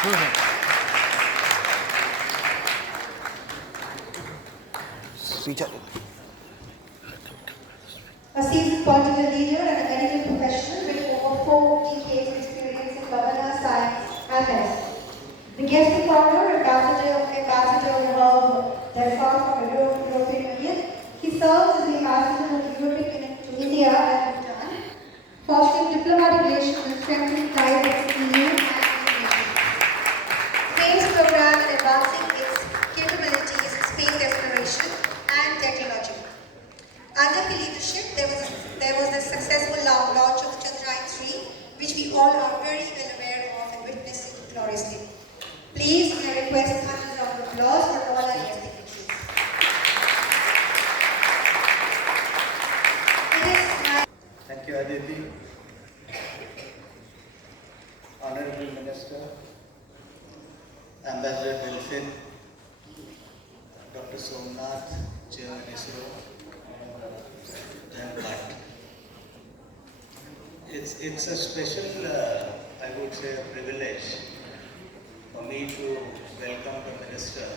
A seasoned political leader and a medical professional with over 4 decades of experience in governance, science, and medicine. The guest of honor, Ambassador Herb Delfar from the European Union. He serves as the ambassador of the European Union to India and Bhutan, fostering diplomatic relations and strengthening ties with the EU and Indonesia. Space program and advancing its capabilities in space exploration and technology. Under the leadership, there was the successful launch of Chandrayaan-3, which we all are very well aware of and witnessed it gloriously. Please, may I request hundreds of applause for all our guest dignitaries. Thank you, Aditi. Honorable Minister, Ambassador Delfin, Dr. Somnath, Chairman ISRO, Jan Bhatt. It's a special, I would say, a privilege for me to welcome the Minister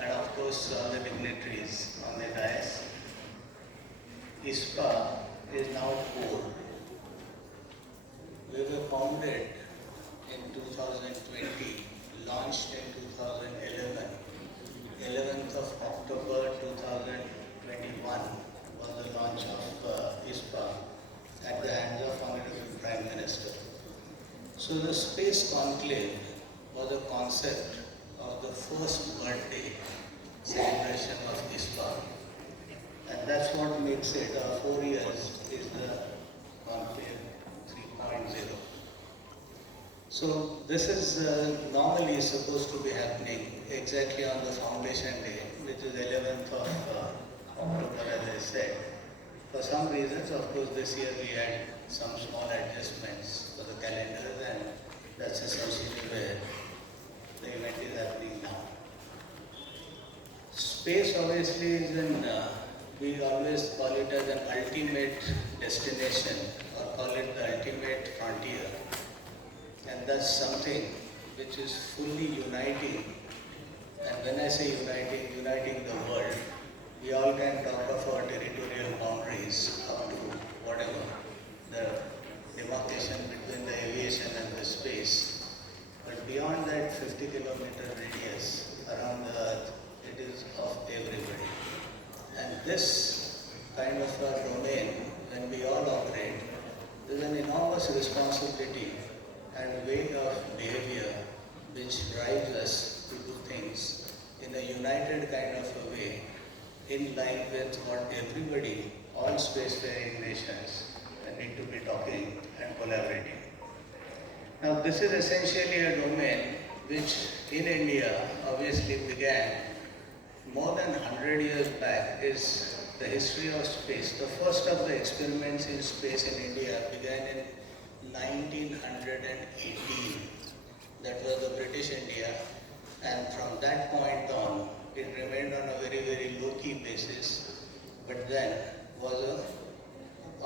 and of course the dignitaries on the dais. ISPA is now core. We were founded in 2020, launched in 2011. 11th of October 2021 was the launch of ISPA at the hands of Honorable Prime Minister. So the space conclave was a concept of the first birthday celebration of ISPA. And that's what makes it, 4 years is the conclave 3.0. So this is normally supposed to be happening exactly on the foundation day, which is 11th of October, as I said. For some reasons, of course, this year we had some small adjustments for the calendars, and that's essentially where the event is happening now. Space obviously is we always call it as an ultimate destination, or call it the ultimate frontier. And that's something which is fully uniting. And when I say uniting the world, we all can talk of our territorial boundaries up to whatever, the demarcation between the aviation and the space. But beyond that 50-kilometer radius around the Earth, it is of everybody. And this kind of a domain, when we all operate, there's an enormous responsibility and way of behavior which drives us to do things in a united kind of a way, in line with what everybody, all spacefaring nations, need to be talking and collaborating. Now this is essentially a domain which in India obviously began more than 100 years back. Is the history of space. The first of the experiments in space in India began in 1918. That was the British India, and from that point on it remained on a very, very low-key basis, but then was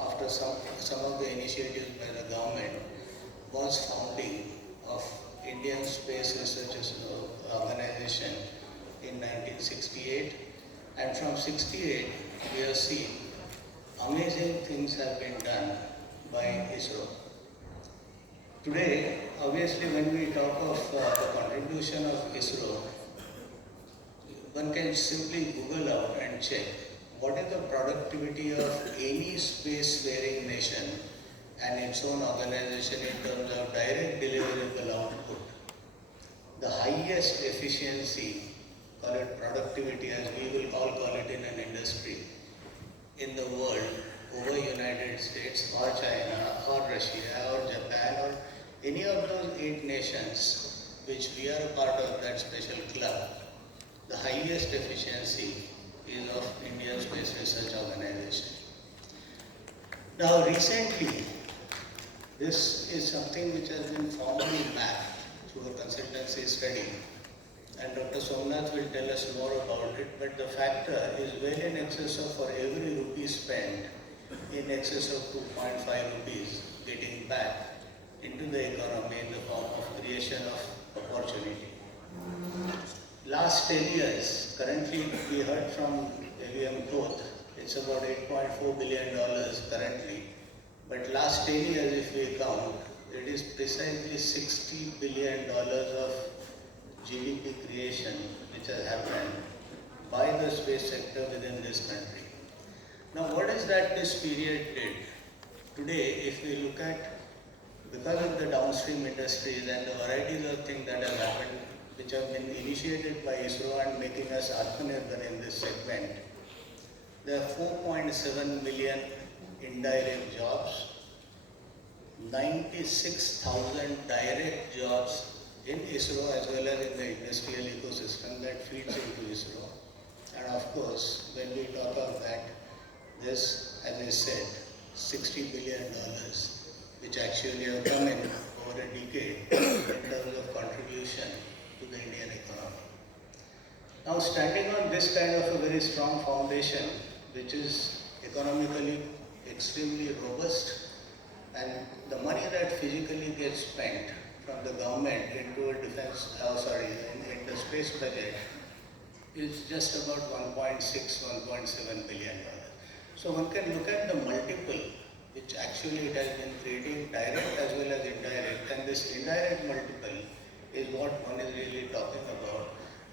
after some of the initiatives by the government, was founding of Indian Space Research Organization in 1968, and from 68 we have seen amazing things have been done by ISRO. Today, obviously, when we talk of the contribution of ISRO, one can simply Google out and check what is the productivity of any space-faring nation and its own organization in terms of direct deliverable output. The highest efficiency, call it productivity as we will all call it in an industry, in the world over United States or China or Russia or Japan or any of those 8 nations which we are a part of that special club, the highest efficiency is of Indian Space Research Organization. Now recently, this is something which has been formally mapped through a consultancy study, and Dr. Somnath will tell us more about it, but the factor is well in excess of, for every rupee spent, in excess of 2.5 rupees getting back into the economy in the form of creation of last 10 years, currently we heard from AVM growth, it's about $8.4 billion currently. But last 10 years, if we count, it is precisely $60 billion of GDP creation which has happened by the space sector within this country. Now, what is that this period did? Today, if we look at, because of the downstream industries and the varieties of things that have happened, which have been initiated by ISRO and making us Atmanirbhar in this segment, there are 4.7 million indirect jobs, 96,000 direct jobs in ISRO as well as in the industrial ecosystem that feeds into ISRO. And of course, when we talk of that, this, as I said, $60 billion, which actually have come in over a decade in terms of contribution to the Indian economy. Now, standing on this kind of a very strong foundation, which is economically extremely robust, and the money that physically gets spent from the government into a defense, in the space budget is just about 1.7 billion dollars. So one can look at the multiple which actually it has been creating, direct as well as indirect, and this indirect multiple is what one is really talking about,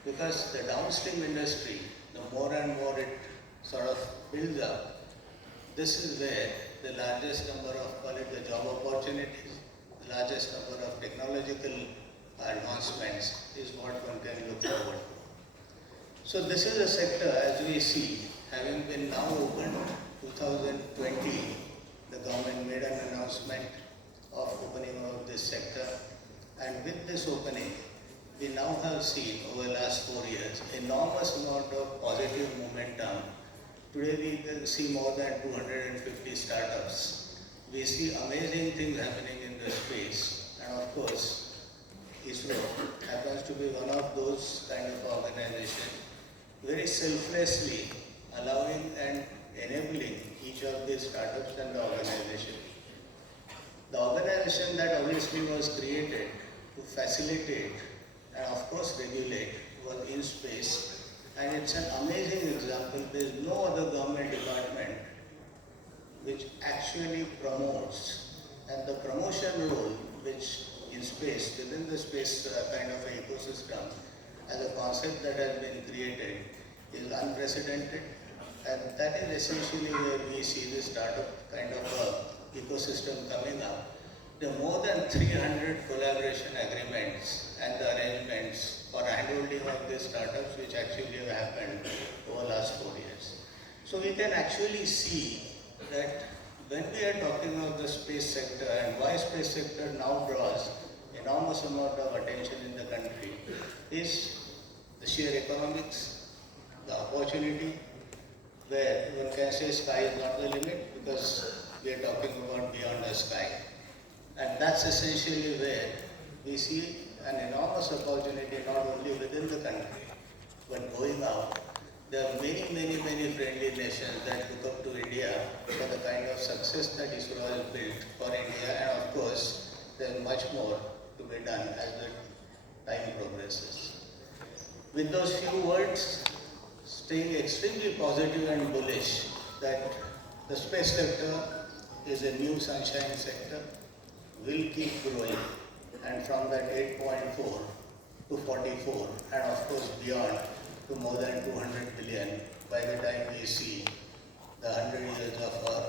because the downstream industry, the more and more it sort of builds up, this is where the largest number of, call it the job opportunities, the largest number of technological advancements is what one can look forward to. So this is a sector, as we see, having been now opened 2020, the government made an announcement of opening of this sector, and with this opening, we now have seen over the last 4 years enormous amount of positive momentum. Today we can see more than 250 startups. We see amazing things happening in the space, and of course, ISRO happens to be one of those kind of organizations, very selflessly allowing and enabling each of these startups and the organization. The organization that obviously was created to facilitate and of course regulate was in space, and it's an amazing example. There is no other government department which actually promotes, and the promotion role which in space, within the space kind of an ecosystem, as a concept that has been created is unprecedented, and that is essentially where we see this startup kind of a ecosystem coming up. There are more than 300 collaboration agreements and the arrangements for handholding of these startups which actually have happened over the last 4 years. So we can actually see that when we are talking of the space sector and why space sector now draws enormous amount of attention in the country is the sheer economics, the opportunity, where one can say sky is not the limit because we are talking about beyond the sky. And that's essentially where we see an enormous opportunity not only within the country, but going out. There are many friendly nations that look up to India for the kind of success that ISRO has built for India, and of course, there's much more to be done as the time progresses. With those few words, staying extremely positive and bullish that the space sector is a new sunshine sector, will keep growing, and from that 8.4 to 44, and of course beyond to more than 200 billion by the time we see the 100 years of our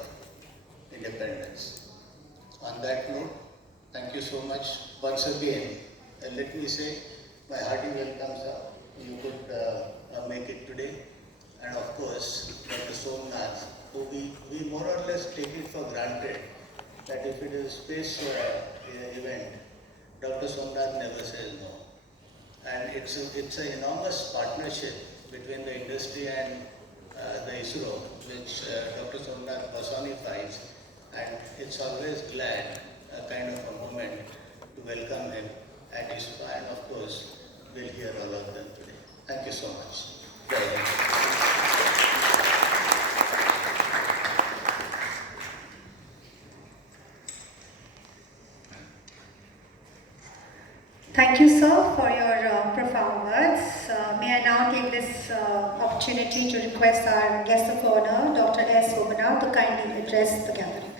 independence. On that note, thank you so much once again, and let me say my hearty welcome, sir. You could make it today, and of course Dr. Somnath, who we more or less take it for granted that if it is a space event, Dr. Somnath never says no. And it's an enormous partnership between the industry and the ISRO, which Dr. Somnath personifies, and it's always glad kind of a moment to welcome him at ISRO, and of course we'll hear all of them today. Thank you so much. Thank you, sir, for your profound words. May I now take this opportunity to request our guest of honor, Dr. S. Obana, to kindly address the gathering.